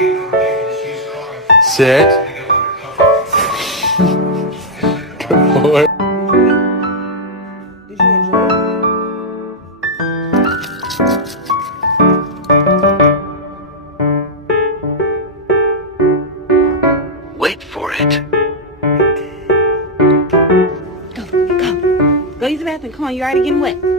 Sit. Good boy. Did you enjoy it? Wait for it. Go use the bathroom. Come on, you already getting wet.